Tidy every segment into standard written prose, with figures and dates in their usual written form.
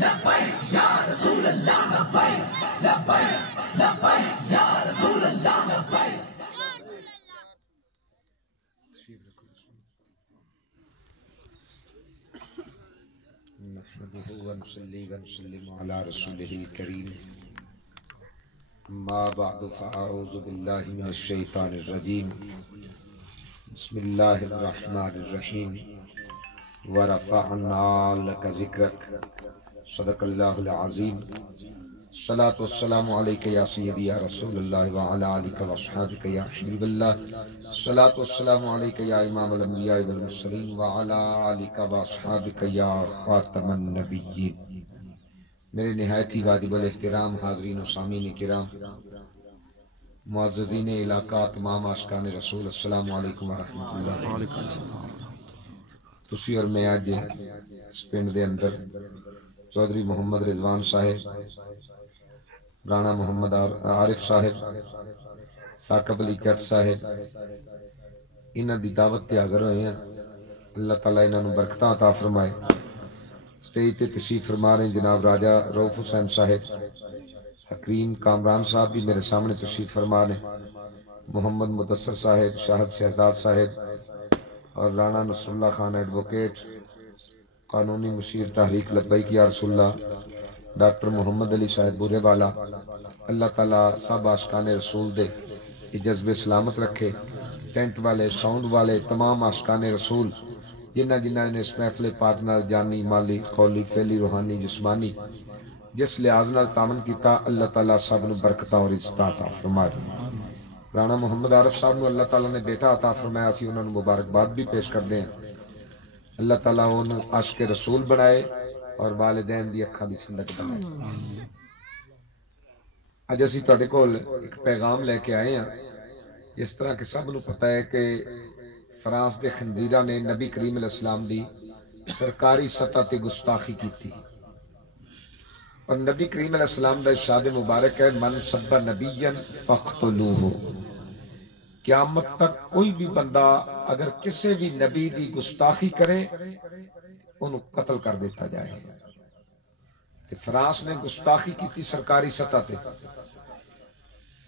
لبیک یا رسول اللہ لبیک لبیک لبیک یا رسول اللہ لبیک. نحمده ونصلي ونسلم على رسوله الكريم. ما بعد فأعوذ بالله من الشيطان الرجيم. بسم الله الرحمن الرحيم. ورفعنا لك ذكرك. صدق الله العظيم. الصلاة والسلام عليك يا سيدي يا رسول الله وعلى آلك وأصحابك يا حبيب الله. الصلاة والسلام عليك يا إمام الأنبياء والمرسلين وعلى آلك وأصحابك يا خاتم النبيين. میرے نہایت ہی واجب الاحترام حاضرین و سامعین کرام، معززین علاقہ، تمام عاشقان رسول، السلام علیکم ورحمۃ اللہ. تسی اور میں آج اس پنڈ دے اندر چودھری محمد رضوان صاحب، رانا محمد عارف صاحب، ثاقب علی جٹ صاحب، انہاں دی دعوت تے حاضر ہوئے ہیں. اللہ تعالیٰ انہاں نوں برکتاں عطا فرمائے. سٹیج تے تشریف فرما رہے ہیں جناب راجہ رؤف حسین صاحب، حکیم کامران صاحب بھی میرے سامنے تشریف فرما رہے ہیں، محمد مدثر صاحب، شاہد شہزاد صاحب اور رانا نصر اللہ خان ایڈوکیٹ، قانونی مشیر تحریک لبیک یا رسول اللہ، ڈاکٹر محمد علی صاحب بورے والا. اللہ تعالیٰ سب عاشقان رسول دے یہ جذبے سلامت رکھے. ٹینٹ والے، ساؤنڈ والے، تمام عاشقان رسول جنہ نے اس محفل پاک نال جانی، مالی، قولی، فعلی، روحانی، جسمانی جس لحاظ نال تعاون کیتا، اللہ تعالیٰ سب نو برکتاں اور عزتاں عطا فرمائے. رانا محمد عارف صاحب نو اللہ تعالیٰ نے بیٹا عطا فرمایا، اسی انہوں نے مبارکباد بھی پیش کردے ہیں. اللہ تعالیٰ انہوں عاشق رسول بنائے اور والدین دی اکھاں دی ٹھنڈک بنائے. اج اسی تواڈے کول ایک پیغام لے کے آئے ہیں. جس طرح کہ سب نو پتہ ہے کہ فرانس دے خنزیراں نے نبی کریم علیہ السلام دی سرکاری سطح تے گستاخی کی، اور نبی کریم علیہ السلام دا ارشاد مبارک ہے من سب نبیا فاقتلوہ. قیامت تک کوئی بھی بندہ اگر کسی بھی نبی دی گستاخی کرے انہوں قتل کر دیتا جائے. فرانس نے گستاخی کی تھی سرکاری سطح تے.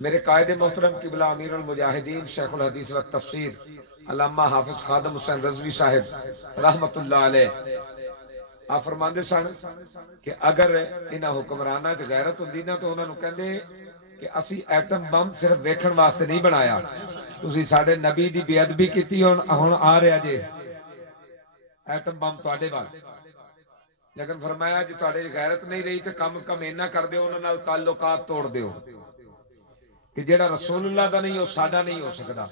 میرے قائد محترم قبلہ امیر المجاہدین شیخ الحدیث و تفسیر علامہ حافظ خادم حسین رضوی صاحب رحمت اللہ علیہ آپ فرماندے سن کہ اگر انہاں حکمراناں چ غیرت ہوندی نا تو انہاں نوں کہندے کہ اسی ایٹم بم صرف ویکھن واسطے نہیں بنایا، تسی ساڈے نبی دی بے ادبی کیتی، ہن آ رہا جے ایٹم بم تواڈے وال. لیکن فرمایا جی تواڈے غیرت نہیں رہی تے کم از کم اینا کر دیو، انہاں نال تعلقات توڑ دیو کہ جیڑا رسول اللہ دا نہیں وہ ساڈا نہیں ہو سکدا.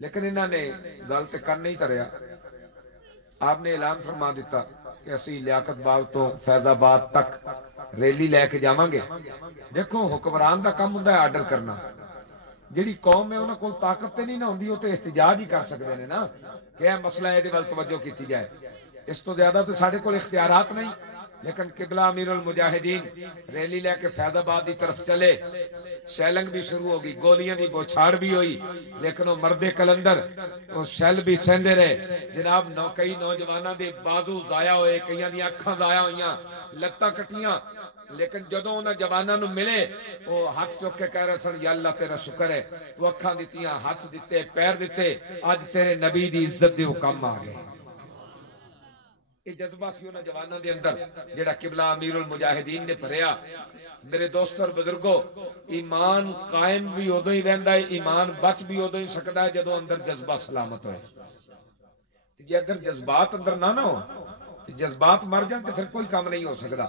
لیکن انہاں نے گل تے کن نہیں تریا. آپ نے اعلان فرما دیتا کہ اسی لیاقت باغ تو فیض آباد تک ریلی لے کے جاواں گے. دیکھو حکمران دا کم ہوندا ہے آرڈر کرنا. جیڑی قوم ہے انہاں کول طاقت تے نہیں نہ ہوندی، وہ تے احتجاج ہی کر سکدے نے نا کہ اے مسئلہ ہے، دے ول توجہ کیتی جائے. اس تو زیادہ تو ساڈے کول اختیارات نہیں. لیکن قبلہ امیر المجاہدین ریلی لے کے فیض آباد کی طرف چلے. شیلنگ بھی شروع ہوگی، گولیاں دی بوچھاڑ بھی ہوئی، لیکن وہ مرد کلندر وہ شیل بھی سہندے رہے. جناب کئی نوجوانوں دے بازو ضائع ہوئے، کئیاں دی اکھاں ضائع ہوئیاں، لتاں کٹیاں. لیکن جدوں انہاں جواناں نوں ملے وہ ہاتھ چک کے کہہ رہے سن یا اللہ تیرا شکر ہے تو اکھاں دتیاں، ہاتھ دتے، پیر دتے، اج تیرے نبی دی عزت دے حکم آ گئے. یہ جذبہ سی انہاں جواناں دے اندر جڑا قبلہ امیر المجاہدین نے بھریا. میرے دوستو اور بزرگو، ایمان قائم بھی ادوں ہی رہندا ہے، ایمان بچ بھی ادوں ہی سکدا ہے جدوں اندر جذبہ سلامت ہوئے. جے اگر جذبات اندر نہ ہو تو جذبات مر جان تو پھر کوئی کام نہیں ہو سکدا.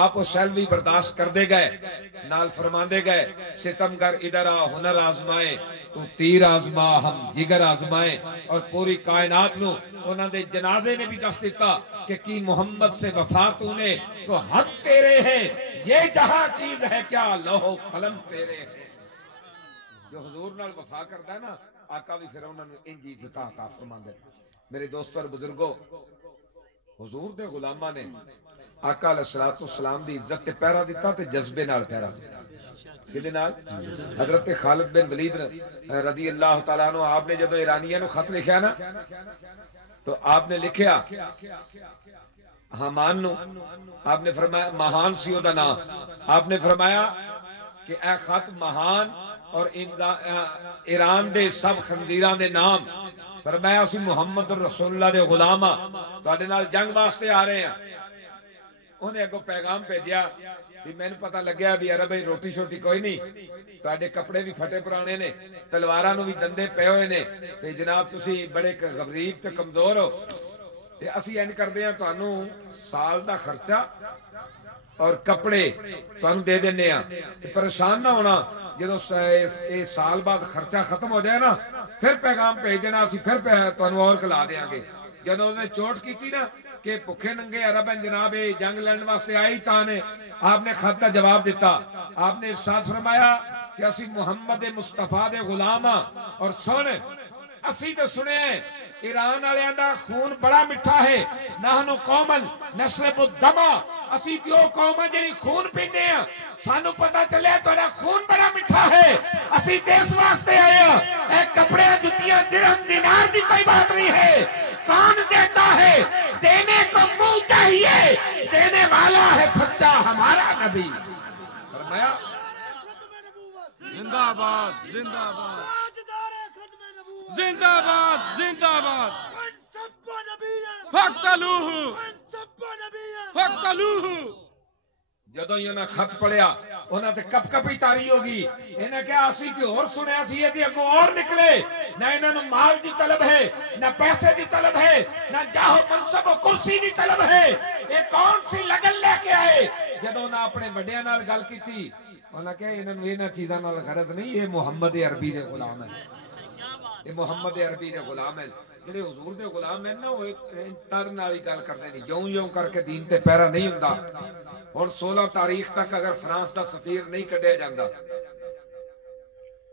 آپ وہ شیل بھی برداشت کر دے گئے، نال فرماندے گئے ستمگر ادھر آ ہنر آزمائے تو تیر آزما ہم جگر آزمائے. اور پوری کائنات نو انہاں دے جنازے نے بھی دس دیتا کہ کی محمد سے وفا تو نے تو حق تیرے ہے، یہ جہاں چیز ہے کیا لوح قلم تیرے ہے. جو حضور نال وفا کردا ہے نا آقا بھی پھر انہاں نو انج عزت عطا فرماندے. میرے دوستو اور بزرگو، حضور دے غلاماں نے آقا علیہ السلام دی عزت تے پہرا دیتا تے جذبے نال پہرا دیتا. کدے نال؟ حضرت خالد بن ولید رضی اللہ تعالیٰ عنہ آپ نے جدو ایرانیاں نو خط لکھیا نا تو آپ نے لکھیا حامان نو آپ نے فرمایا مہان سی دا نام، آپ نے فرمایا کہ اے خط مہان اور ایران دے سب خنزیراں دے نام، فرمایا اسی محمد رسول اللہ دے غلام ہاں، تواڈے نال جنگ واسطے آ رہے ہیں۔ انہیں اگوں پیغام بھیجیا بھی میں نے پتہ لگیا بھی عرب روٹی شوٹی کوئی نہیں، تواڈے کپڑے بھی پھٹے پرانے نے، تلواراں نو بھی دندے پے ہوئے نے، تے جناب تسی بڑے غریب تے کمزور ہو، تے اسی اینج کردے ہاں تانوں سال دا خرچہ اور کپڑے تانوں دے دینے ہاں، تے پریشان نہ ہونا، جدوں سال بعد خرچہ ختم ہو جائے نا پھر پیغام بھیج دینا، اسی پھر تانوں اور کلا دیاں گے۔ جدوں انہیں چوٹ کیتی نا کہ بھکھے ننگے عرب ہیں جناب جنگ لڑن واسطے آئی تاں نے آپ نے خط کا جواب دیتا، آپ نے ارشاد فرمایا کہ اسی محمد مصطفیٰ دے غلام ہاں، اور سن اسی تے سنے ایران والیاں دا خون بڑا میٹھا ہے، نحن قوما نشرب الدم، اسی تے او قوم جڑی خون پیندے ہیں، سانو پتہ چلیا تہاڈا خون بڑا میٹھا ہے، اسی تے اس واسطے آئے ہیں، اے کپڑے جتیاں درہم دینار دی کوئی بات نہیں ہے، کون دیتا ہے؟ دینے کو منہ چاہیے، دینے والا ہے سچا ہمارا نبی۔ فرمایا زندہ آباد زندہ آباد زندہ آباد زندہ آباد، فقتلوہ فقتلوہ۔ جدوں انہاں خط پڑھیا انہاں تے کپ کپ ہی تاری ہوگی، انہاں کہا اسی تے اور سنیا سی یہ اگوں اور نکلے، نہ انہاں نوں مال دی طلب ہے، نہ پیسے دی طلب ہے، نہ جاہ و منصب و کرسی دی طلب ہے، یہ کون سی لگن لے کے آئے؟ جدوں انہاں اپنے وڈیاں نال گل کیتی انہاں کہا انہاں نوں انہاں چیزاں نال غرض نہیں، یہ محمد عربی دے غلام ہیں، یہ محمد عربی دے غلام ہیں، جڑے حضور دے غلام ہیں نا وہ تر نال ہی گل کردے نہیں، یوں یوں کر کے دین تے پیرا نہیں ہوندا۔ اور 16 تاریخ تک اگر فرانس دا سفیر نہیں کڈیا جاندا،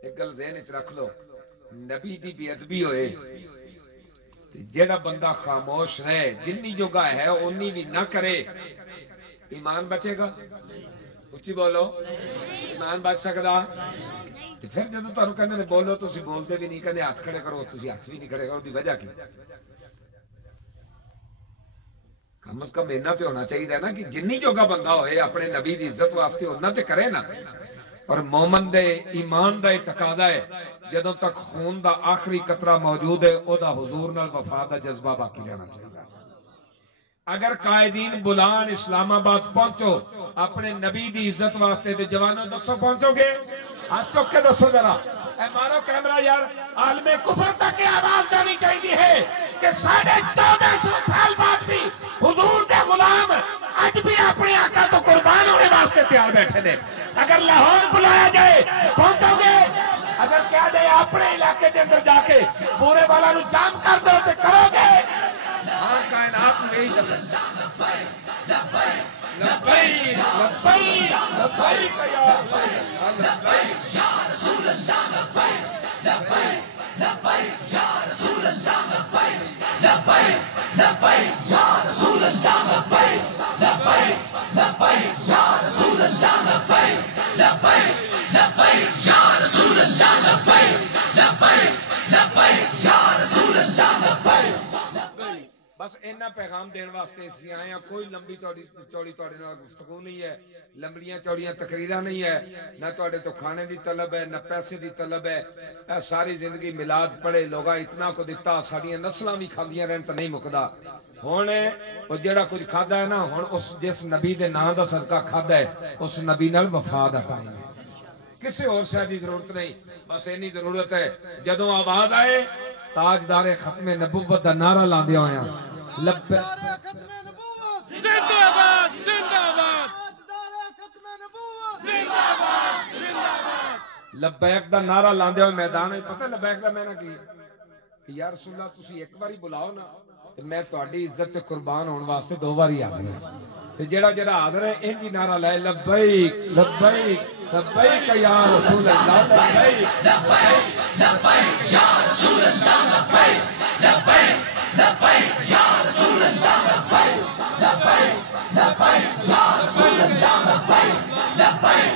ایک گل ذہن وچ رکھ لو، نبی دی بے ادبی ہوئے تے جڑا بندہ خاموش رہے جنی جگہ ہے اونی بھی نہ کرے، ایمان بچے گا؟ اچھی بولو، ایمان بچ سکدا؟ تے پھر جدوں تانوں کہندے نے بولو تسی بولدے بھی نہیں، کہندے ہاتھ کھڑے کرو تسی ہاتھ بھی نہیں کھڑے کرو، دی وجہ کی؟ کم از کم اینا تے ہونا چاہیے نا کہ جنی جگہ بندہ ہوئے اپنے نبی دی عزت واسطے ہونا تے کرے نا۔ اور مومن دے ایمان دا تقاضا ہے جدوں تک خون دا آخری قطرہ موجود ہے او دا حضور نال وفا دا جذبہ باقی رہنا چاہیے۔ اگر قائدین بلان اسلام آباد پہنچو اپنے نبی دی عزت واسطے تے جوانوں دسو پہنچو گے؟ ہاتھ چوک کے دسو ذرا، اے مارو کیمرہ یار، عالم کفر تک آواز جانی چاہیے ہے کہ 1450 سال بعد بھی حضور دے غلام آج بھی اپنے آقا تو قربان ہونے واسطے تیار بیٹھے نے۔ اگر لاہور بلایا جائے پہنچو گے؟ اگر کیا جائے اپنے علاقے کے اندر جا کے بورے والا نو جام کر دو تو کرو گے؟ ہاں کائنات میں یہی دسل لبیک لبیک لبیک یا رسول اللہ، لبیک لبیک لبیک یا رسول اللہ، لبیک لبیک لبیک یا رسول اللہ، لبیک لبیک لبیک یا رسول اللہ، لبیک لبیک لبیک یا رسول اللہ، لبیک لبیک لبیک یا رسول اللہ، لبیک۔ بس اینا پیغام دین واسطے اسی آئے ہیں، کوئی لمبی چوڑی توڑے نہ گفتگو نہیں ہے، لمبیاں چوڑیاں تقریرہ نہیں ہے، نہ توڑے تو کھانے دی طلب ہے، نہ پیسے دی طلب ہے۔ ساری زندگی میلاد پڑے لوگا اتنا کو دیتا، ساڑیاں نسلاں بھی کھاندیاں رہن تو نہیں مکدا۔ ہونے وہ جڑا کچھ کھادا ہے نا، ہون اس جس نبی دے نام دا صدقہ کھادا ہے اس نبی نال وفا دا ٹائم ہے، کسی اور شے دی ضرورت نہیں، بس اینی ضرورت ہے جدوں آواز آئے تاجدار ختم نبوت دا نعرہ لاندے ہویا زندہ آباد زندہ آباد زندہ آباد زندہ آباد۔ لبیک دا نعرہ لاندے ہوئے میدان ہے، پتہ لبیک دا میں نے کی یا رسول اللہ تسی ایک باری بلاؤ نا تو میں تہاڈی عزت تے قربان ہون واسطے 2 باری حاضر ہوں، تے جڑا حاضر ہے انجی نعرہ لائے لبیک لبیک لبیک یا رسول اللہ، لبیک لبیک لبیک یا رسول اللہ، لبیک لبیک لبیک یا رسول اللہ، لبیک لبیک لبیک یا رسول اللہ، لبیک لبیک